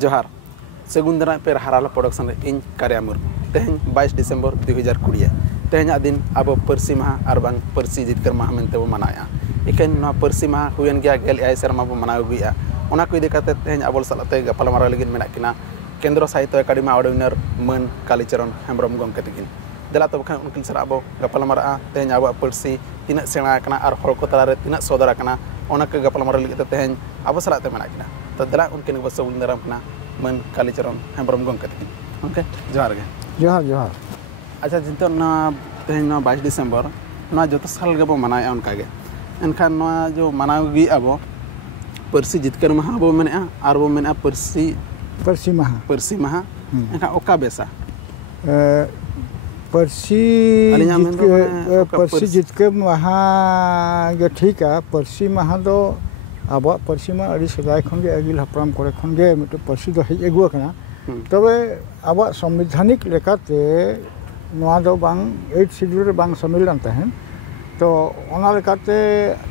जोहार सेगुंदरा पे हराला production in कार्यामुर तेहन 22 डिसेम्बर 2020 तेहन दिन अब परसी माह और बांग परसी जितकर माह मेनते बो मनाया इकन ना परसी माह हुयन गया गेल आई शर्मा बो मनाव गुया ओना को इदि काते तेहन अबोल सालाते गपाल मारा लगिन मेना किना केंद्र साहित्य अकादमी ऑर्डिनर मन कालीचरण हेम्ब्रम गंके तकिन देला तब खान उनकिन सरा अब गपाल मारा तेहन अब परसी तिना सेणा कना और हर को तलारे तिना सदर कना ओना के गपाल मारा लगिन तेहन अब सालाते मेना किना तो देला उनकिन बस सेगुंदरा कना मन कालीचरण हेम्ब्रम गंके तकिन ओके जोहार गे जोहार जोहार अच्छा जिंतो ना तेहन 22 डिसेम्बर ना जो साल गबो मनाया उनका गे एनखान ना जो मनाव गी अब परसी जितकर माह बो मेना और बो मेना परसी माह एनखान ओका बेसा परसी जितकर माह गे ठीक है परसी माह दो अब परसी मा अड़ी सदाय खन गे अगिल हपराम करे खन गे मिट परसी दो हेज अगुआ कना तबे अब संवैधानिक लेकाते नवा दो बांग 8 शेड्यूल रे बांग सम्मिलन तहन तो ओना लेकाते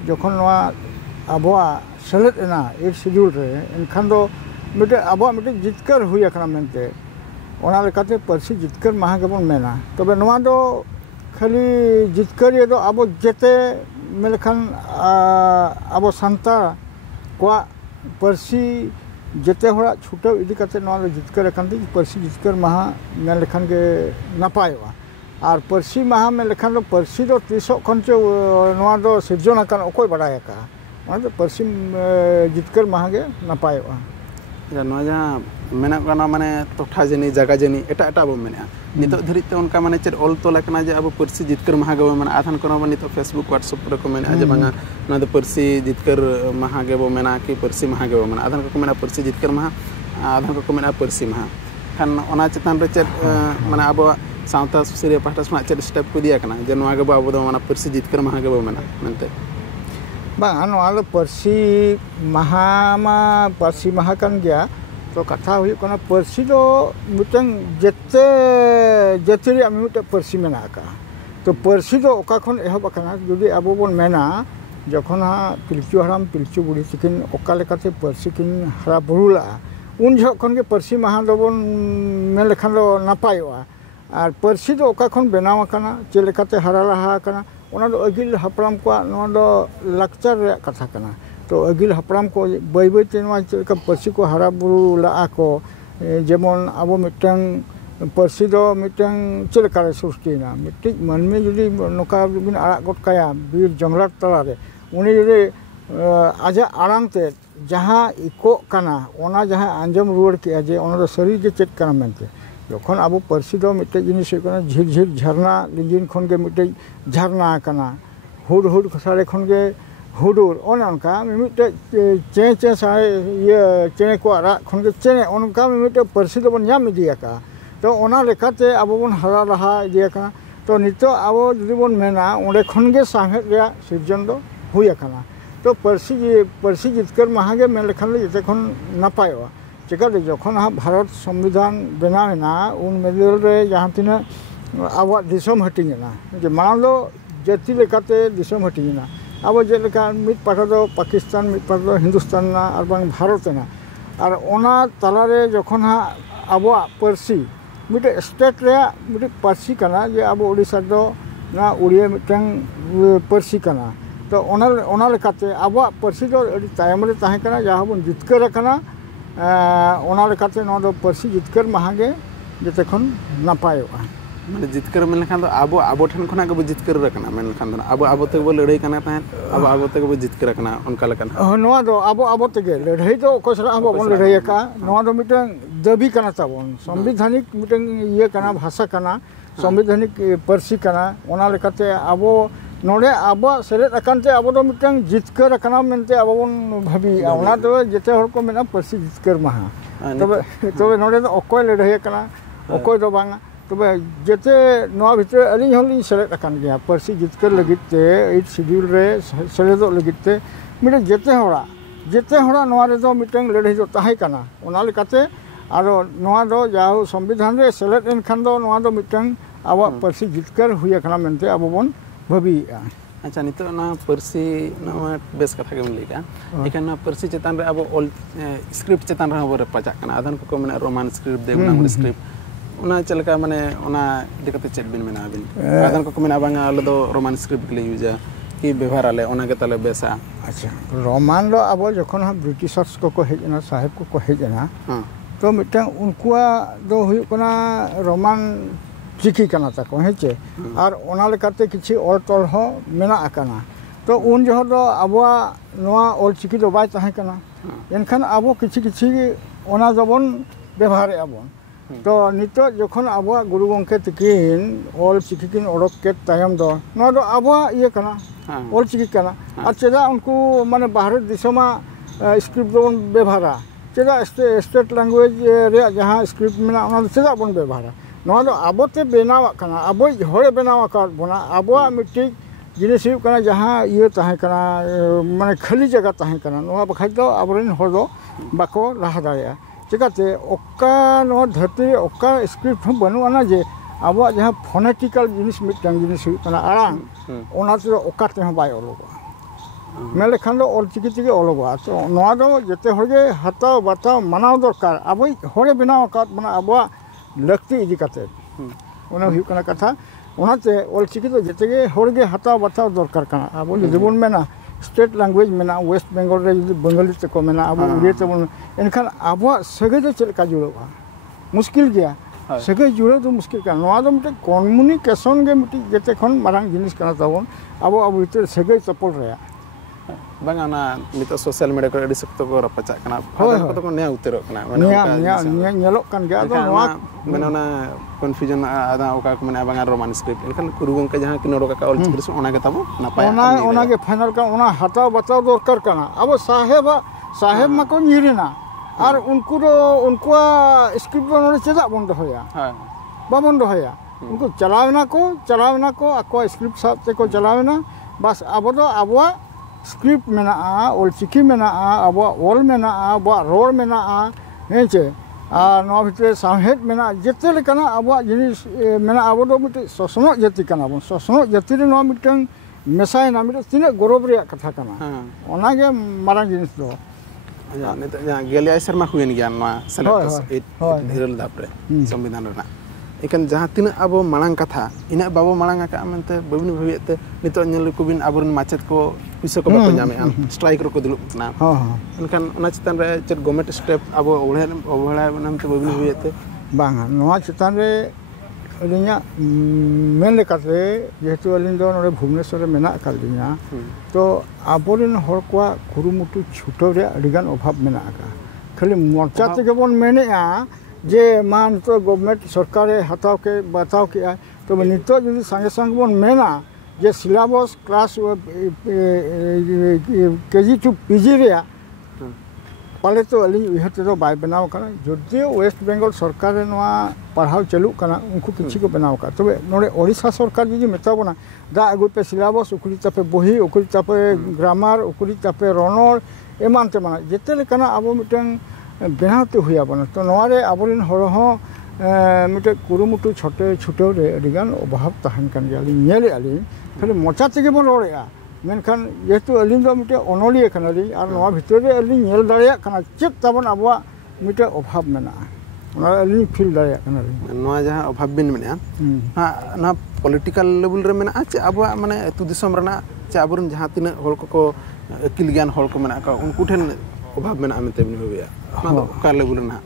जखन नवा अबवा सेलेद एना 8 शेड्यूल रे एनखान दो मिट अब मिट जितकर हुई कना मेनते ओना लेकाते परसी जितकर माह गेबन मेना तबे नवा दो खाली जितकर ये दो अब जेते मेलखान अब सान्तार को परसी जेते होड़ा छुटो इदी काते नवा जितकर कांती परसी जितकर माह मेन लेखान के नापायवा और परसी माह में लेखान दो परसी दो 30 खनचे नवा दो सिरजन आकान ओकोय बडाय का ओना दो परसी जितकर माह के नापायवा नवा जा मेना कना माने तोठा जनी जगह जनी एटा एटा बो मेना नितो धरिते उनका माने चेर ऑल तोला कना जे अब परसी जितकर माह गबो माने आथान कोना नितो फेसबुक व्हाट्सएप रे को मेना जे बांगा ना दो परसी जितकर माह गेबो मेना कि परसी माह गेबो मेना आथान को मेना परसी जितकर माह आथान को मेना परसी माह खान ओना चेतान रे चेर माने अब सावता सुसिरिया पाहटा सना चेर स्टेप को दिया कना जे नवा गेबो अब दो माने परसी जितकर माह गेबो मेना मेनते बांग नवा दो परसी माह कान गया तो कथा हुई कना परसी दो मिटंग जेते जेतरी आमी मिटे परसी मेना का तो परसी दो ओका खन एहब कना जदि आबो बोन मेना जखन पिलचु हराम पिलचु बुढ़ी तकिन ओका लेकाते परसी किन हरा बुरुला उन जखन के परसी माह दो बोन मेन लेखान दो नापायवा और परसी दो ओका खन बेनाव कना चे लेकाते हरा लहा कना ओना दो अगिल हपराम को नवा दो लाक्चर रे कथा कना तो अगिल हपराम को बई बई ते नवा चेका परसी को हरा बुरु ला को जेमन अब मिटंग परसी दो मिटंग चेलकारे सृष्टिना मिटि मनमे जदि नोका बिन आड़ा गट काया बीर जंगलात तलारे उनी जदि आजा आराम ते जहां इको कना ओना जहां आंजम रुवर के जे ओना दो सरी जे चेक कना मेनते जखन अब परसी दो मिटे जिनिस कना झिर झिर झरना लिंजिन खन के मिटे झरना कना हुड हुड खसारे खन के हुडुर ओनका मिटे चे चे सारे ये चेने को आरा खन के चेने ओनका मिटे परसी दो बन याम दिया का तो ओना लेकाते अब बन हरा रहा दिया का तो नितो अब जदि बन मेना ओंडे खन के सांगे रे सिरजन दो हुई कना तो परसी जितकर माह के मेन लेखान जते खन नापायवा चिकाते जखन भारत संविधान बनावेना उन मेदल रे जहां तिना अब दिसम हटिंगना जे मानो दो जाति लेकाते दिसम हटिंगना अब जेलेका मिट पाठा दो पाकिस्तान मिट पाठा दो हिंदुस्तान ना और बांग भारत ना और ओना तलारे जखन अब परसी मिटे स्टेट रे मिटे परसी कना जे अब ओडिसा दो ना उड़िया मिटंग परसी कना तो ओना लेकाते अब परसी दो अडी तायम रे ताहे कना जहां बन जितकर कना ओना लेकाते नो दो परसी जितकर माहागे जते खन नापायवा माने जितकर मेन लेखान दो अब ठन खना गबो जितकर रखना मेन लेखान दो अब तक बो लड़ाई कना ताहन अब तक बो जितकर रखना उनका लेखान नवा दो अब तक लड़ाई दो कोसरा हम बन लड़ाई का नवा दो मिटन दबी कना ताबन संवैधानिक मिटन ये कना भाषा कना संवैधानिक परसी कना ओना लेकाते अब नोडे अब सेलेद अकानते अब दो मिटन जितकर कना मेनते अब बन भाबी ओना दो जेते हर को मेना परसी जितकर माहा तबे नोडे दो ओकोय लड़ाई कना ओकोय दो बांगा तबे जेते नवा भितर अलिंग होलिंग सेलेद अकान गया परसी जितकर लगिते 8 शेड्यूल रे सेलेदो लगिते मिटे जेते होड़ा नवा रे दो मिटंग लड़ाई दो ताहे कना ओना लेकाते आरो नवा दो जाहु संविधान रे सेलेद एन खान दो नवा दो मिटंग अब परसी जितकर हुई कना मेनते अब बन भाबी अच्छा नितो ना परसी ना बेस कथा के मिलेगा लेकिन ना परसी चेतन रे अब ऑल स्क्रिप्ट चेतन रे अब पचाक कना आधन को माने रोमान स्क्रिप्ट देवनागरी स्क्रिप्ट उना चलका माने उना दिकते चेक बिन मेना बिन आधन को मेना बांगा आले दो रोमान स्क्रिप्ट ले यूज की व्यवहार आले उना के तले बेसा अच्छा रोमान लो अब जखन हम ब्रिटिशर्स को हेजना साहेब को हेजना तो मिटन उनकुआ दो हुई कना रोमान चिकी कना ताको हेचे और ओना लेकाते किछि ऑल तोल हो मेना आकना तो उन जो दो अबवा नोआ ऑल चिकी दो बाय ताहे कना एनखान अबो किछि किछि ओना जबन व्यवहार आबन तो नितो जखन अबवा गुरु गंके तकिन ऑल चिकी किन ओडक के तायम दो नो दो अबवा ये कना ऑल चिकी कना और चेदा उनको माने बाहर दिसमा स्क्रिप्ट दो व्यवहारा चेदा स्टेट लैंग्वेज रे जहां स्क्रिप्ट मेना ओना चेदा बन व्यवहारा नोआ दो आबोते बेनावा कना आबो हरे बेनावा का बना आबो मिट्टी जिनिस हुई कना जहां ये ताहे कना माने खाली जगह ताहे कना नोआ बखाय दो आबरेन हर दो बाको लाहा दाया चिकाते ओका नो धरती ओका स्क्रिप्ट हम बनुआना जे आबो जहां फोनेटिकल जिनिस मिटन जिनिस हुई कना आराम ओना तो ओका ते बाय ओलोबा मेले खान दो ऑल चिकी चिकी ओलोबा तो नोआ दो जते होगे हताव बताव मनाव दरकार आबो हरे बेनावा का बना आबो लगती इदी काते ओना हुई कना कथा ओनाते ऑल चिकी तो जतेगे होरगे हताव बताव दरकार कना आबो जुदि मेना स्टेट लैंग्वेज मेना वेस्ट बेंगल रे जुदि बंगाली ते को मेना आबो उड़िया ते बन एनखान आबो सगे दो चलका जुड़ोबा मुश्किल गया सगे जुड़ो तो मुश्किल का नोआ दो मटे कम्युनिकेशन गे मटे जते खन मारांग जिनिस कना ताबोन आबो आबो इते सगे चपल रे बांगा ना नितो सोशल मीडिया को एडी सकतो को रपचा कना को तो ने उतरो कना माने नेलो kan गया तो नोआ माने ना कन्फ्यूजन आदा ओका को माने बांगा रोमान स्क्रिप्ट एनखान गुरु गंके जहां किनोरो का ऑल चिकी ओना के ताबो नापाय ओना के फाइनल का ओना हताव बताव दरकार कना अब साहेब मा को निरेना और उनको दो उनका स्क्रिप्ट नोरे चेदा बंद होया बा बंद होया उनको चलावना को अको स्क्रिप्ट साथे को चलावना बस अब दो अबवा स्क्रिप्ट मेना ऑल चिकी मेना अब ऑल मेना अब रोड मेना हेचे आ नो भितरे साहेब मेना जते लेकना अब जिनिस मेना अब दो मिटे ससनो जाति कना बन ससनो जाति रे नो मिटन मेसाय ना मिटे तिने गौरव रे कथा कना ओना गे मारांग जिनिस दो या ने गेले शर्मा हुएन गया मा सेलेक्ट 8 धीरल दापरे संविधान रना इकन जहां तिना अब मांग कथा इना बाबो मांग का मनते बबिन भविते नितो नेल कुबिन अबरन माचेत को पुइसा को बाको जामे स्ट्राइक रो को दुलुक ना एनखान ओना चितान रे चेत गवर्नमेंट स्टेप अब ओहला नामते बबिन भविते बांगा नोआ चितान रे अलिnya मेन लेकाते जेहेतु अलिन दो नोरे भुवनेश्वर रे मेना कालिया तो आबोरिन हर को कुरुमुटु छुटो रे अडिगान अभाव मेना का खाली मोर्चा ते बोन मेनेआ जे मान तो गवर्नमेंट सरकार हताव के बताव के तो नितो जदि संगे संग बोन मेना जे syllabus class KG to PG रे पाले तो अली इहते तो बाय बनाव कना जदि वेस्ट बेंगल सरकार रे नोआ पढ़ाव चलू कना उनको किछि को बनाव का तबे नोरे ओडिशा सरकार जदि मेताबना दा अगु पे सिलेबस उकुरी तापे बही उकुरी तापे ग्रामर उकुरी तापे रनर एमानते माना जेते लेकना आबो मिटन बेनाते हुआ बना तो नोरे आबरिन हर हो मिटे कुरुमुटु छोटे छुटो रे अडिगान अभाव तहन कान गयाली नेले आली खाली मोचा तेगे बन रोड़ेआ मेनखान जेतु अलिन दो मिटे अनलिया कनाली और नोआ भितर रे अलिन नेल दाड़िया कना चेक ताबन आबवा मिटे अभाव मेना ओना अलिन फील दाड़िया कनाली नोआ जहां अभाव बिन मेना ना पॉलिटिकल लेवल रे मेना चे आबवा माने अतु दिसम रना चे आबरन जहां तिना हल को अकिल ज्ञान हल को मेना का उनको ठेन अभाव मेना मेते बिन होया का लेवल ना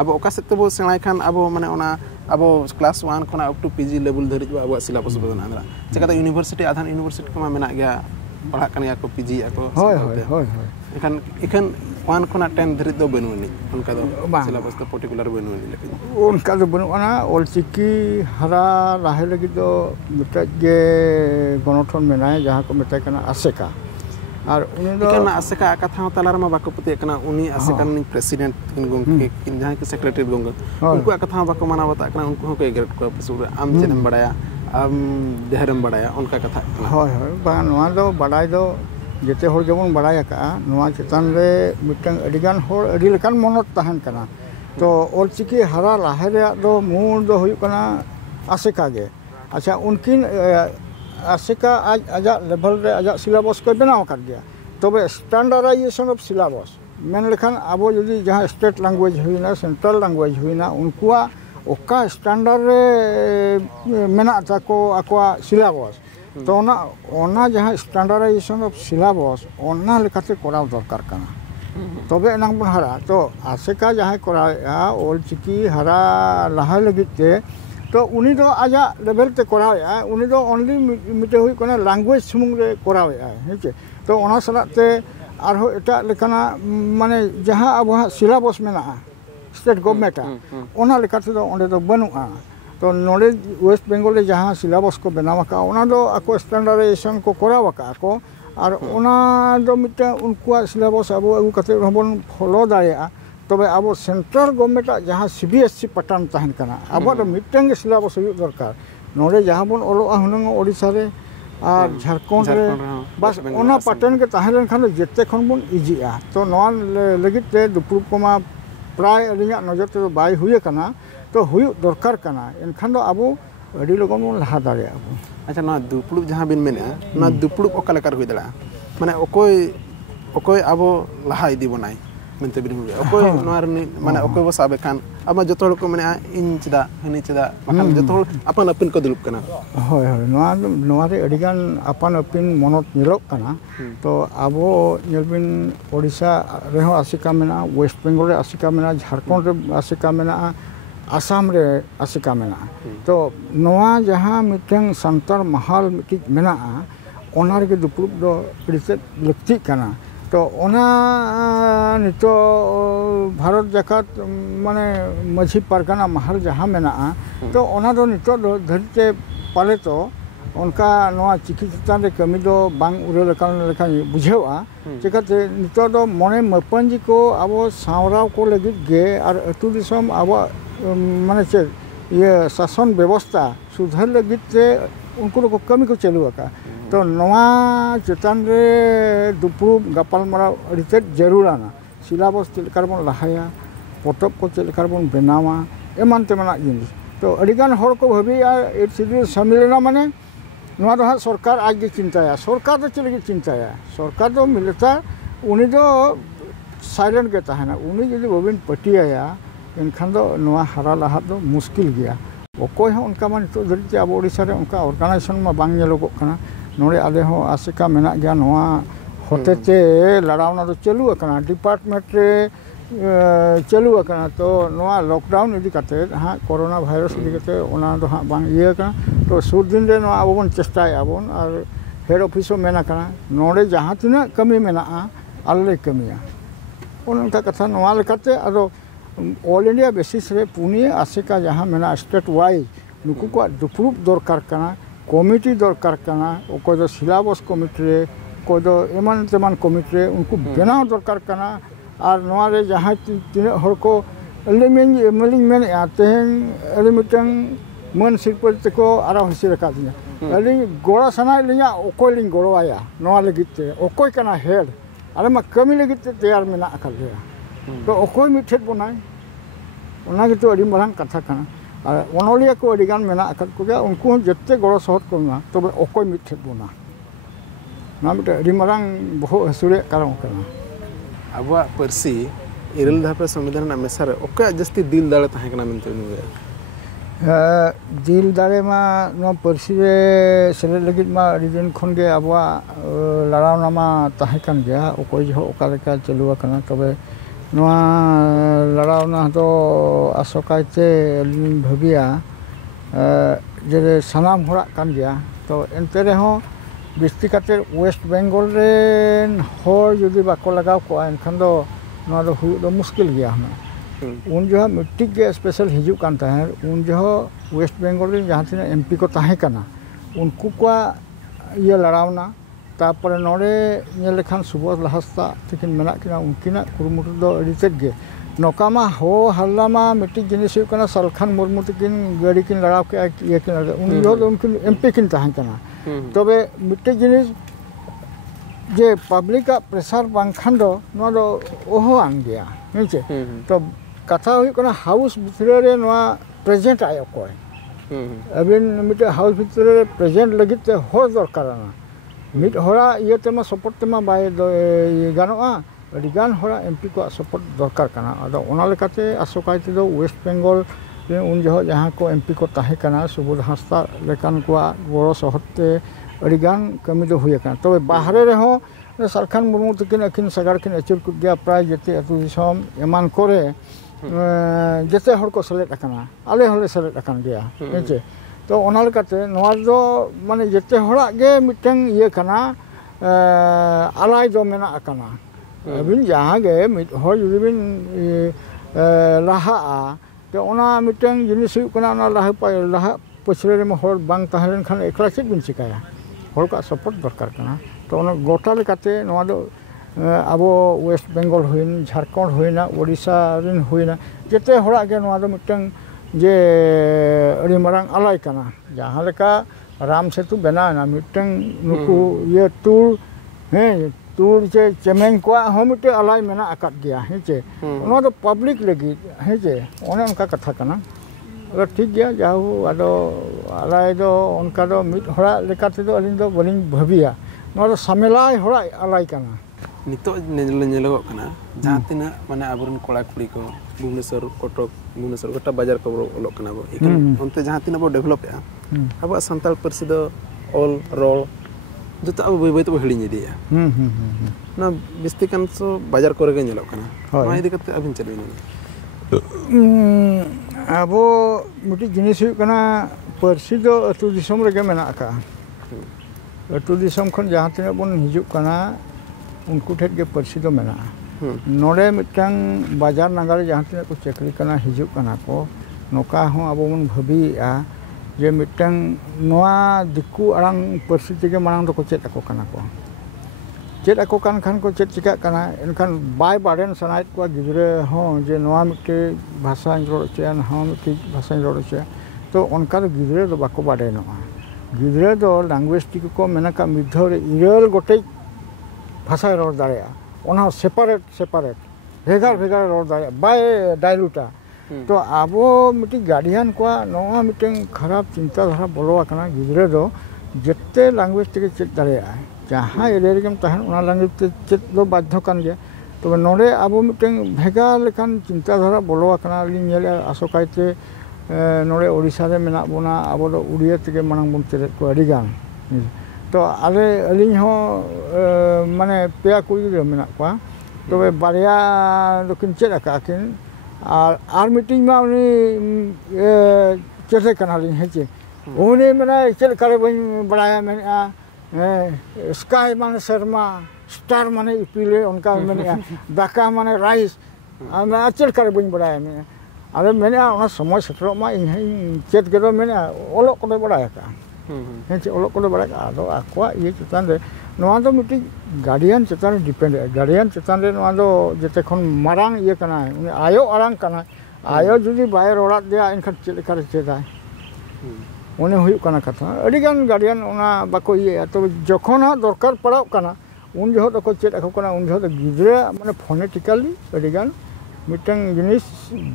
अब ओका से तो सेणाय खान अब माने ओना अब क्लास 1 खना अप टू पीजी लेवल धरि अब सिलेबस बदना ना चेका यूनिवर्सिटी आधान यूनिवर्सिटी को मेना गया पढ़ा कनिया को पीजी को होय इखन 1 खना 10 धरि दो बनुनी उनका दो सिलेबस तो पर्टिकुलर बनुनी लेकिन उनका दो बनुना ऑल चिकी हरा लाहे लगी दो मिटा जे गणठन मेनाय जहां को मेता कना आसेका और उनी दो कना आसेका कथा तलार मा बाको पुते कना उनी आसेका नि प्रेसिडेंट किन गंगे किन जहां के सेक्रेटरी गंगे उनको कथा बाको माना बता कना उनको को एग्रेड को पसुर आम चेनम बड़ाया आम देहरम बड़ाया उनका कथा होय बा नोआ दो बड़ाई दो जेते होर जबन बड़ाया का नोआ चितान रे मिटन अडिगान होर अडि लेकान मनत तहन कना तो ऑल चिकी हरा लाहे रे दो मूल दो हुई कना आसेका गे अच्छा उनकिन ASECA ajak level re ajak syllabus ko benaw akad gaya. Tobe standardization of syllabus. Men lekhan abo jodi jaha state language huina, central language huina, unkuwa oka standard re mena tako akwa syllabus. To ona jaha standardization of syllabus ona lekate koraw dorkar kana. Tobe enang pun hara to ASECA jaha koraw ol chiki hara lahai lagit te to uni do aja level te koraw ya uni do only mite hui kona language sumung re koraw ya heche to ona salat te arho eta lekana mane jaha abo syllabus mena state government ona lekate do onde do banua to knowledge West Bengal le jaha syllabus ko benawa ka ona do ako standardization ko koraw ka ako ar ona do mita unkuwa syllabus abo agu kate robon follow daya tobe abo central government jaha CBSE pattern tahan kana abo do miteng syllabus huyuk dorkar nore jaha bon olo hunang Odisha re ar Jharkhand re bas ona pattern ke tahan khan jette khon bon easy a to noa legit te dupurup koma pray alinya nojor te bai huye kana to huyuk dorkar kana enkhan do abo adi logon bon laha dare abo acha na dupurup jaha bin mena na dupurup okala kar hui dala mane okoy abo laha idi bonai mente biru okoy noar ni mane okoy bo sabe kan ama joto hol ko mane in chida hani chida makan joto hol apan apin ko dulup kana hoy noa re adigan apan apin monot nilok kana to abo nyelbin Odisha reho ASECA mena West Bengal re ASECA mena Jharkhand re ASECA mena Assam re ASECA mena to noa jaha miteng santar mahal mitik mena onar ke dupurup do riset lekti kana to ona nito Bharat Jakat mane Majhi Pargana mahal jaha mena to ona do nito do dharite pale to onka noa chiki chitan re kami do bang ure lekan bujhewa chekate nito do mone mapanji ko abo sauraw ko legit ge ar atu disom abo mane che ye sason ব্যবস্থা sudhar legit te unku ko kami ko chalu aka to noa chetan re dupurup gapal mara riset jarurana syllabus chilekar bon lahaya potop ko chilekar bon benawa eman temana jinis to adigan hor ko bhabiya et sidil samilena mane noa do ha sarkar age chintaya sarkar do chilegi chintaya sarkar do milita uni do silent ge tahana uni jodi bobin patiya enkhan do noa hara laha do muskil gaya okoy ha onka man to dharite abo Odisha re onka organization ma bang nyelogok kana nore ale ho ASECA mena gaya noa hotete ladauna do chalu akana department re chalu akana to noa lockdown idi kate ha corona virus idi kate ona do ha bang iye kana to surdin re noa abon chestay abon ar head office mena kana nore jaha tina kami mena a alle kamiya onka katha noa lekate ado all India basis re puni ASECA jaha mena state wise nuku ko dupurup dorkar kana committee dorkar kana okoy do syllabus committee re ko do eman teman committee re unku benaw dorkar kana ar noa re jaha tine hor ko eling men ateng elimitang mon sirpol te ko ara hosir ka dinya eling gora sana linya okoy ling gorowaya noa legit te okoy kana head are ma kami legit te tayar mena akal ya to okoy mithet bonai ona gitu adi marang katha kana onolia ko adigan mena akal ko ga unku jette goro sohot ko na tobe okoy mithet bona na mite adi marang boho hasure karang kana abwa persi iril dhape samvidhan na mesar okoy jasti dil dale tahe kana mente nu dil dare ma no persi re sele legit ma adi din khon ge abwa laraw nama tahe kan gya okoy jo okaleka chalu kana tobe noa laraw na do asokai te ling bhabia je sanam horak kan gya to ente reho districate West Bengal ren hor jodi bako lagaw ko enkhan do noa do huyu do muskil gya na un jo mitik ge special hijuk kan tahe un jo West Bengal ren jahan tina MP ko tahe kana unku kwa ye laraw na tapore nore nyelekhan Subos Lahasta tikin mena kina unkina kurumutu do riset ge nokama ho hallama mitik jinis hu kana Salkhan Murmu tikin gari kin laraw ke ye kin un jo unkin MP kin tahan kana tobe mitik jinis je public ka pressure bangkhan do no do oho ang gya niche to katha hu kana house bithre re no present ayo koy Abin mite house bhitor present lagit te hor dorkar ana. Mid hora iye tema support tema bai ganoa. Adigan hora MP ko support dorkar kana. Ado ona lekate asokai te do West Bengal un joho jaha ko MP ko tahe kana Subodh Hasta lekan ko goro sohotte adigan kami do huye kana. Tobe bahare reho Sarkhan Murmu takin akin sagar kin achur kut gya pray jete atu disom eman kore jete hor ko selet akana ale hole selet akan gya heche to ona lekate noa do mane jete horak ge miteng iye kana alai do mena akana bin jaha ge mit hor judi bin laha a to ona miteng jinis huyuk kana ona laha pachre re hor bang tahlen khan ekla chet bin chikaya hor ka support dorkar kana to ona gota lekate noa do abo West Bengal huin Jharkhand huina Odisha rin huina jete horak ge noa do miteng je adi marang alai kana jaha leka Ram Setu benana miteng nuku ye tur tur je chemeng kwa ho mite alai mena akat gya heche ona do public lagi heche ona onka katha kana ado thik gya jahu ado alai do onka do mit horak lekate do alin do balin bhabiya noa do samelai horak alai kana. Nitok nyelok kana jaha tina mane aburen kola kuri ko Bhubaneswar Kotok Bhubaneswar gota bajar ko olok kana bo ikan onte jaha tina bo develop ya abo santal parsi do ol rol joto abo bai bai to hilini dia na bisti kan so bajar kore ge nyelok kana ma idi kate abin chat bini abo muti jinis huyuk kana parsi do atu disom rege mena aka atu disom khon jaha tina bon hijuk kana unku ठेठ के परसी दो मेना नोड़े मिटंग बाजार नगर जहाँ तीन को chicory करना हिजुक करना को नौका हो अब मन भबी आ जे मिटंग नोआ दिक्कु अरंग परसी तिगे मांग तो को चेत ako करना को चेत ako kan खान को चेत चिका करना इनखान बाय बारेन सनाइट को गिदरे हो जे नोआ मिटे भाषा रोड चेन हो मिटे भाषा रोड चे तो उनका गिदरे तो बाको बाडे नोआ गिदरे तो लैंग्वेज टिक को मेना का मिधर इरल गोटे भाषा रोड दाड़े ओना सेपारेट भेगार रोड दाड़े बाय डायलूटा तो आबो मिटी गार्डियन को नोआ मिटिंग खराब चिंता धारा बोलो आकना गिदरे दो जत्ते लैंग्वेज टिके चेत दाड़े जहां एरिया रेगम तहन ओना लैंग्वेज ते चेत दो बाध्य कान गया तो नोडे आबो मिटिंग भेगार लेखान चिंता धारा बोलो आकना लिन नेले आसोकाइते नोडे ओडिसा रे मेना बोना आबो दो उड़िया तिगे मानंग बन चेत को अडिगान तो आले अलिंग हो माने पेया कुड़ी रे मेना को तबे बारिया दकिन चेत आकाकिन आर मीटिंग मा उनी चेते कनालिंग हेचे उनी मेना चेत करे बन बड़ाया मेना स्काई माने शर्मा स्टार माने इपिले उनका मेना दाका माने राइस मैं चेत करे बन बड़ाया मेना आले मेना ओना समय सेटरो मा इन चेत गेदो मेना ओलो को बड़ाया का हेचे ओलो को बड़ाया आदो आक्वा ये चेतान रे नोआ दो मिटी गार्डियन चेतान डिपेंड गार्डियन चेतान रे नोआ दो जते खन मारांग ये कना उनी आयो अरांग कना आयो जुदी बाय रोड़ा दिया इनखन चेत करे चेता उनी हुयु कना कथा अडिगान गार्डियन ओना बाको ये तो जखन हा दरकार पड़ाव कना उन जो दको चेत ako कना उन जो गिदरे माने फोनेटिकली अडिगान मिटंग जिनिस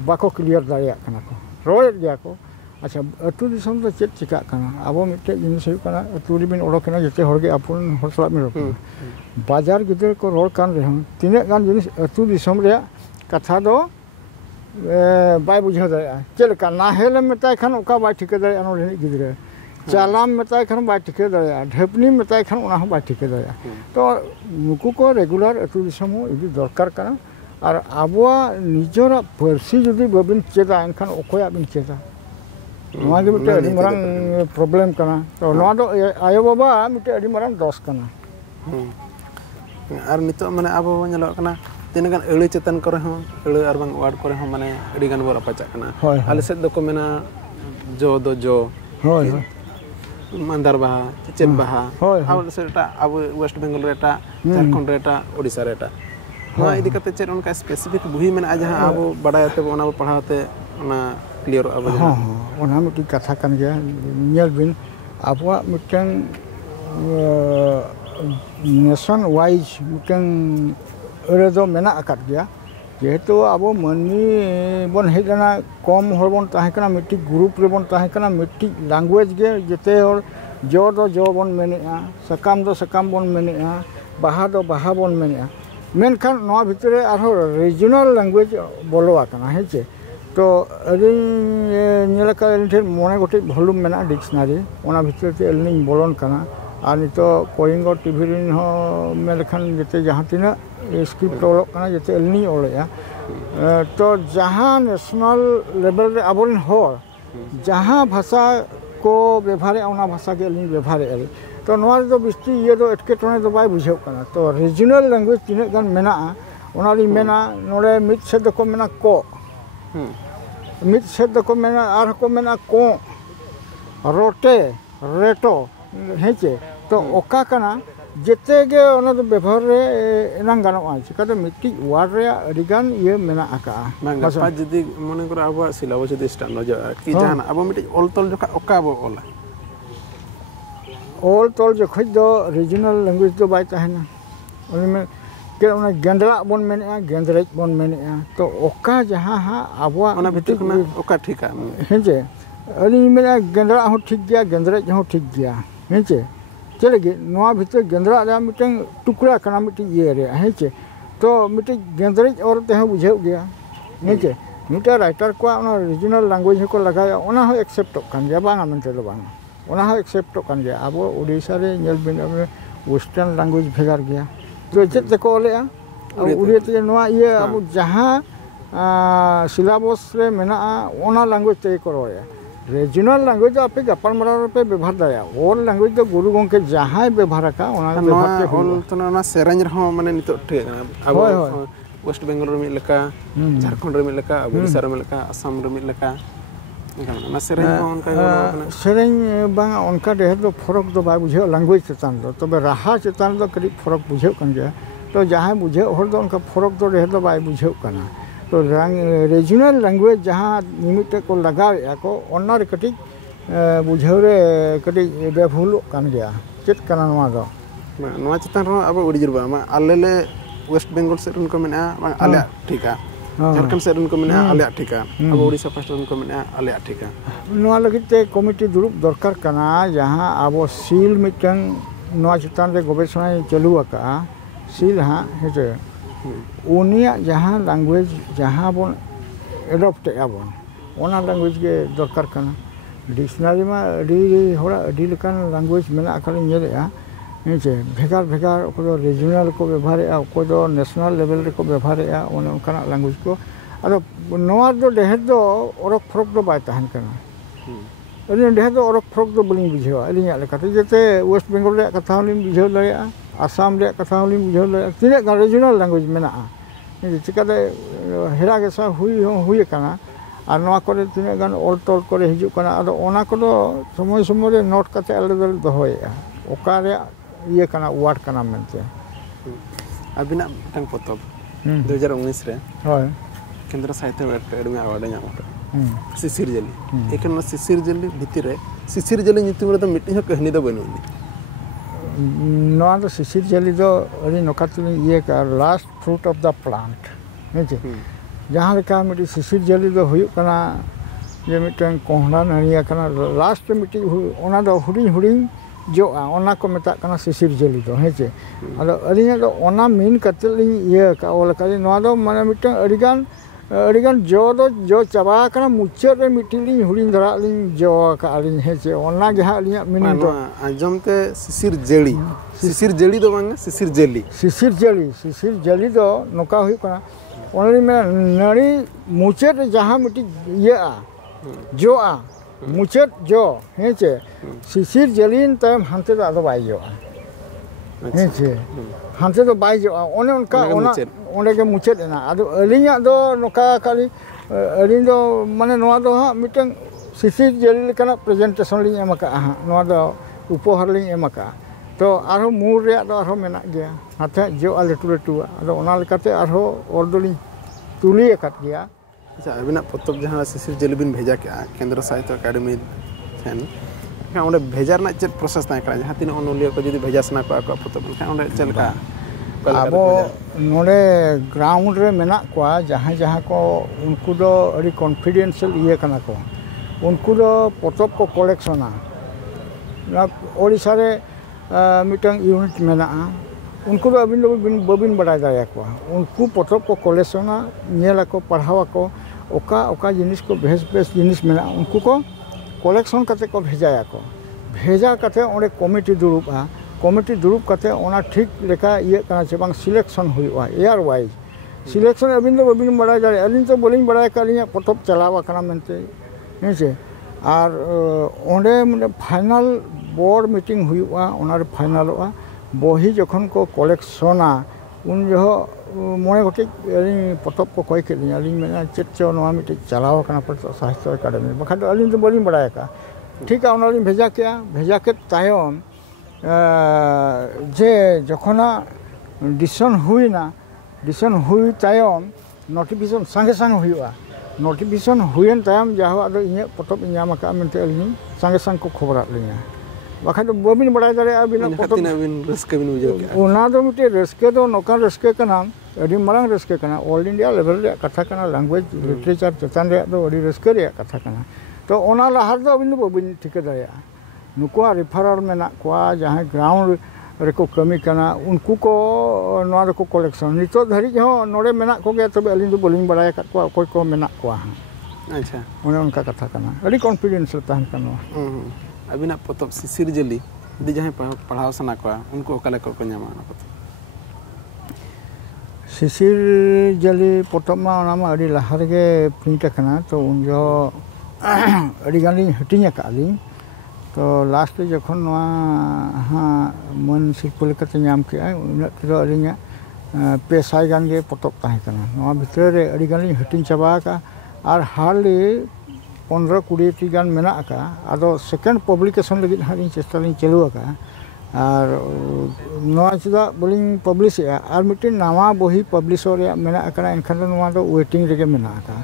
बाको क्लियर दाया कना को रोय गया को अच्छा अतु दिसम तो चेत चिका कना आबो मिटे जिनिस हुयु कना अतु रिबिन ओडोकना जते हरगे आपुन हरसला में रोक बाजार गिदरे को रोड कान रे हम तिने गान जिनिस अतु दिसम रे कथा दो बाय बुझा दाया चेलका नाहेल मेताय खान ओका बाय ठिके दाया अनो रे गिदरे चालाम मेताय खान बाय ठिके दाया ढेपनी मेताय खान ओना बाय ठिके दाया तो नुकु को रेगुलर अतु दिसम इदि दरकार कना और आबोआ निजरा परसी जदि बबिन चेदा एनखान ओखया बिन चेदा नोआ गे मिटे अडि मरांग प्रॉब्लम कना तो नोआ दो आयो बाबा मिटे अडि मरांग दोस कना और नितो माने आबो नेलो कना तिनगान अळि चेतन करे हो अळि आर बांग वार्ड करे हो माने अडि गान बोरा पाचा कना आले सेद दो को मेना जो दो जो होय मंदार बाहा चेचेन बाहा आबो सेटा आबो वेस्ट बंगाल रेटा झारखंड रेटा ओडिसा रेटा नोआ इदि कते चेर उनका स्पेसिफिक बुही मेना जहां आबो बडायते ओना पढ़ाते ओना क्लियर अब हां ओना मिटी कथा कान गया नियल बिन आबो मिटन नेशन वाइज मिटन अरे दो मेना आकात गया जेहेतु अब मानवी बन हेजना कम हर बन ताहे कना मिट्टी ग्रुप रे बन ताहे कना मिट्टी लैंग्वेज गे जते और जो दो जो बन मेनेआ सकाम दो सकाम बन मेनेआ बाहा दो बाहा बन मेनेआ मेनखान नवा भितरे आरो रीजनल लैंग्वेज बोलो आकना हेचे तो अली नेलका एलठे मोने गोटे वॉल्यूम मेना डिक्शनरी ओना भितरे ते एलनी बोलन कना और नितो कोइंगो टीवी रिन हो मेलखान जते जहां तिना स्क्रिप्ट ओलो कना जते एलनी ओलेया तो जहां नेशनल लेवल रे आबोन हो जहां भाषा को व्यवहारे ओना भाषा के एलनी व्यवहारे एल तो नवा दो बिस्ती ये दो एटकेटोने दो बाय बुझाव कना तो रीजनल लैंग्वेज तिने गान मेना ओना ली मेना नोडे मिट से दको मेना को मिट से दको मेना आर को मेना को रोटे रेटो हेचे तो ओका कना जेते गे ओना दो व्यवहार रे एनांग गानोआ चिकाते मिट्टी वार्ड रे अडिगान ये मेना आका भाषा जदी मने कर अब सिलेबस जदी स्टार्ट न जा कि जाना अब मिट्टी ऑल तोल जका ओका अब ओला ऑल तोल जखै दो रीजनल लैंग्वेज दो बाय ताहेना ओनि में के ओना गेंदरा बन मेनेआ गेंदरेज बन मेनेआ तो ओका जहां हा आबवा ओना भितर कना ओका ठीका हेजे अली मेना गेंदरा हो ठीक गया गेंदरेज हो ठीक गया हेचे चलेगे नवा भितर गेंदरा रे मिटन टुकड़ा कना मिटि ये रे हेचे तो मिटि गेंदरेज और ते बुझाव गया हेचे मिटा राइटर को ओना रीजनल लैंग्वेज को लगाया ओना हो एक्सेप्ट कान गया बांगा मेनते दो बांगा ओना हो एक्सेप्ट कान गया अब ओडिसा रे नेल बिन वेस्टर्न लैंग्वेज भेगार गया तो चेते को लेया उड़िया ते नवा ये अब जहां सिलेबस रे मेना ओना लैंग्वेज ते करोया रीजनल लैंग्वेज आपे गपाल मरार पे व्यवहार दाया और लैंग्वेज तो गुरु गंके जहां व्यवहार का ओना व्यवहार पे ऑल तो ना सेरेंज रहो माने नितो ठीक है अब वेस्ट बेंगल रे मिल लका झारखंड रे मिल लका उड़ीसा रे मिल लका असम रे मिल लका ना सेरेंज उनका सेरेंज बांग उनका देह तो फरक तो बा बुझे लैंग्वेज चेतान दो तबे राहा चेतान दो करी फरक बुझे कन गया तो जहां बुझे हर दो उनका फरक तो देह तो बा बुझे कना तो रीजनल लैंग्वेज जहां निमित्त को लगाया को ओनर कटी बुझे रे कटी बेभुल कान गया चेत कना नवा दो नवा चेतान रो अब उड़ी जुरबा मा आलेले वेस्ट बेंगल से उनको मेना आले ठीका झारखंड से उनको मेना आले ठीका अब उड़ीसा पास्ट उनको मेना आले ठीका नवा लगिते कमिटी दुरुप दरकार कना जहां आबो सील मिटन नवा चेतान रे गवेषणा चालू आका सील हां हेते उनिया जहां लैंग्वेज जहां बन एडॉप्ट आबन ओना लैंग्वेज के दरकार कना डिक्शनरी में अडी होड़ा अडी लकान लैंग्वेज मेना खाली नेलेआ हेचे भेगार भेगार को रीजनल को व्यवहारेआ को दो नेशनल लेवल रे को व्यवहारेआ ओने उनकाना लैंग्वेज को आरो नवा दो देह दो ओरक फरक दो बाय ताहन कना अली देह दो ओरक फरक दो बलिं बुझेवा अलिया लेकाते जते वेस्ट बेंगल रे कथा लिं बुझेव दाया आसाम रे कथा लिं बुझेव दाया तिने गा रीजनल लैंग्वेज मेना चिकाते हेरा गेसा हुई कना और नवा करे तिने गान ऑल तोल करे हिजु कना आदो ओना को समय समय रे नोट काते अलग दोहोया ओका रे ये कना वार्ड कना मेनते अबिना टंग पोतब 2019 रे होय केंद्र साहित्य अकादमी अवार्ड ᱧᱟᱢ ᱟᱠᱟᱫᱟ सिसिर जली एखन सिसिर जली भितर रे सिसिर जली ᱧᱩᱛᱩᱢ रे तो मिट्टी हो कहानी दो बनु नवा तो सिसिर जली दो अली नोकातली ये का last fruit of the plant हेचे जहां लेका मिट्टी सिसिर जली दो हुयु कना ये मिटन कोहड़ा नरिया कना लास्ट मिट्टी ओना दो हुडी हुडी जो ओना को मेता कना सिसिर जली दो हेचे आलो अलिया दो ओना मीन कतली ये का ओल का नवा दो माने मिटन अडिगान जो दो जो चाबा कना मुचे रे मिट्टी हुडी धरा लिं जो का अलिन हेचे ओना जहा अलिया मीन दो आजमते सिसिर जली दो मांगे सिसिर जली दो नोका हुई कना ओनली में नड़ी मुचे जहां मिट्टी ये जो मुचे जो हेचे सिसिर जलीन तम हांते दो आदो बाय जो हेचे हांते दो बाय जो ओने उनका ओना ओने के मुचे ना आदो अलिया दो नोका खाली अलिन दो माने नवा दो हा मिटन सिसिर जली लेकना प्रेजेंटेशन लिं एमका हा नवा दो उपहार लिं एमका तो आरो मूल रे दो आरो मेना गया हाथे जो लेटू आदो ओना लेकाते आरो ऑर्डरलिं तुली एकात गया अच्छा अबिना पोतब जहां सिसिर जली बिन भेजा के केंद्र साहित्य अकादमी ठेन ओंडे भेजार ना चेत प्रोसेस ना करा जहां तीन ओनलिया को जदी भेजा सना को पोतब Khan ओंडे चलका abo nore ground re menak kwa jahan ko unku do ari confidential iye kana ko unku do potop ko collectiona na Odisha re mitang unit menaa unku do abin do babin badai daya ko unku potop ko collectiona nyela ko parhawa ko oka jinis ko bes jinis mena unku ko collection kate ko bhejaya ko bheja kate onde committee duruba committee durup kate ona thik leka iye kana che bang selection huiwa year wise selection abin do babin badai daya alin to boling badai kalinya potop chalawa kana mente nese ar onde final board meeting huiwa onar finaloa bohi jokhon ko collectiona un jo mone gote alin potop ko koi kelinya alin mena chetcho noa mite chalawa kana Patto Sahitya Academy bakhan alin to boling badai ka ठीक है उन्होंने भेजा के तायम जे जखना decision हुई तायम notification संगे हुआ notification when तायम जाहो आदो इने पोटप इनाम का मेनते अलिनी संगे को खबर लिया बाखा तो बबिन बड़ाय दारे अबिना पोटप बिन रस्के बिन बुझो के ओना दो मिटे रस्के दो नोका रस्के कना अडी मारांग रस्के कना ऑल इंडिया लेवल रे कथा कना लैंग्वेज लिटरेचर चेतन रे दो अडी रस्के रे कथा कना तो ओना लहार दो अबिन बबिन ठिका दाया नुकुआ रेफरर मेना कोआ जहां ग्राउंड रेको कमी कना उनको को नोआ को कलेक्शन नितो धरी हो नोडे मेना को गे तबे अलिन दो बोलिंग बड़ाय का कोई को मेना कोआ अच्छा ओने उनका कथा कना अडी कॉन्फिडेंस ताहन कनो अबिना पोतब सिसिर जली दि जहां पढ़ाव सना कोआ उनको ओकाले को न्यामा ना सिसिर जली पोतब मा नामा अडी लहार गे प्रिंट कना तो उन जो अडी गानी हटिnya का अलिन तो लास्ट जखन नोआ हाँ मन सिकल कते नाम के उन तो अलिnya पेसाय गान गे पोतब ताहे कना नोआ भितर रे अडी गानी हटिन चाबा का आर हार्डली 15-20 टी गान मेना का आदो सेकेंड पब्लिकेशन लगी हारिन चेष्टा लिन चालू का और नोआ चदा बोलिंग पब्लिश आर मिटिन नावा बही पब्लिशर रे मेना का एनखान नोआ दो वेटिंग रेगे मेना का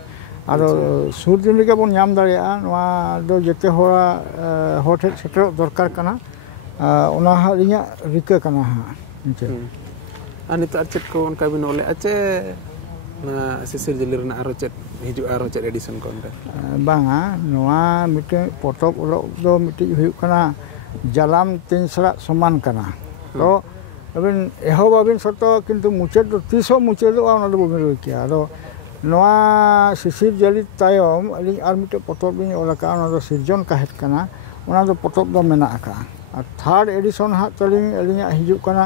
आरो सुर दिन रेगे बन नाम दाड़िया नोआ दो जते होरा होठे सेटर दरकार कना ओना हारिया रिका कना हा निचे अनि तो चेक को उनका बिन ओले अचे सिसिर जली रना आरो चेक हिजु आरो चेक एडिशन को उनका बांगा नोआ मिटे पोटप ओलो दो मिटे हुई कना जालाम तीन सला समान कना तो अबिन एहो बाबिन सतो किंतु मुचे तो 30 मुचे दो ओना दो बबिन रोकिया आरो नोआ सिसिर जली तायम अली आर मिटे पोटप बिन ओला का ओना दो सिरजन काहेत कना ओना दो पोटप दो मेना का और थर्ड एडिशन हा तलिंग अलिया हिजु कना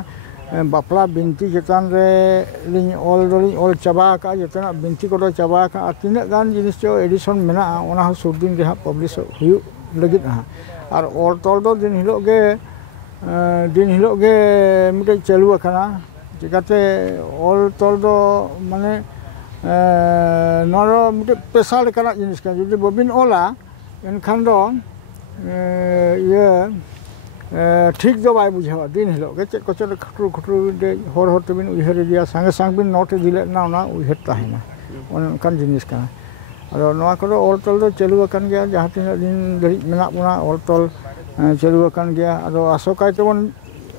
बापला बिनती चेतान रे लिंग ऑल चाबा का जतना बिनती को चाबा का तीना गान जिनिस जो एडिशन मेना ओना सुर दिन रे पब्लिश हुई लगित हा और ऑल तोल दो दिन हिलो गे मिटे चालू कना चिकाते ऑल तोल दो माने नरो मिटे पेशा लेकना जिनिस का जदि बबिन ओला एनखान दो ये ठीक दो बाय बुझावा दिन हिलो गे चेक को चले खटरू दे होर तबिन उहर दिया संगे बिन नोट दिले ना ना उहर ताहेना ओनकान जिनिस का अरो नोआ को ऑल तोल दो चालू कन गया जहां तीन दिन धरि मेना बुना ऑल तोल चालू कन गया अरो आसोकाय तबन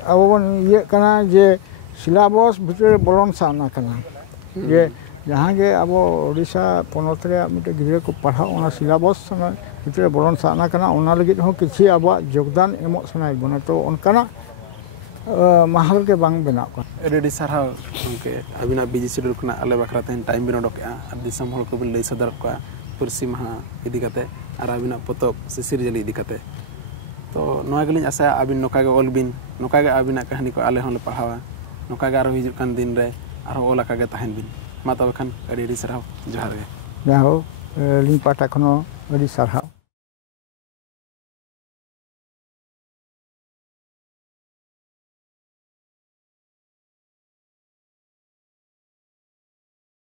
अबन ये कना जे सिलेबस भितर बोलन साना कना ये जहां गे अब ओडिशा पनत रे मिटे गिरे को पढ़ा ओना सिलेबस भितर बोलन साना कना ओना लगित हो किछि अब योगदान एमो सनाय बना तो उनकाना महल के बांग बना को रेडी सरहा उनके अबिना बिजी शेड्यूल कना आले बखरा तेन टाइम बिन डोके आ दिसम हल को बिन लई सदर का पुरसी महा इदी कते आर अबिना पोतब सिसिर जली इदी कते तो नोआ गलिन आशा अबिन नोका गे ऑल बिन नोका गे अबिना कहानी को आले हन पढ़ावा नोका गे आरो हिजु कान दिन रे आरो ओला का गे ताहेन बिन मा तब खान अडी सरहा जोहार गे जाहो लिंग पाटा खनो अडी सरहा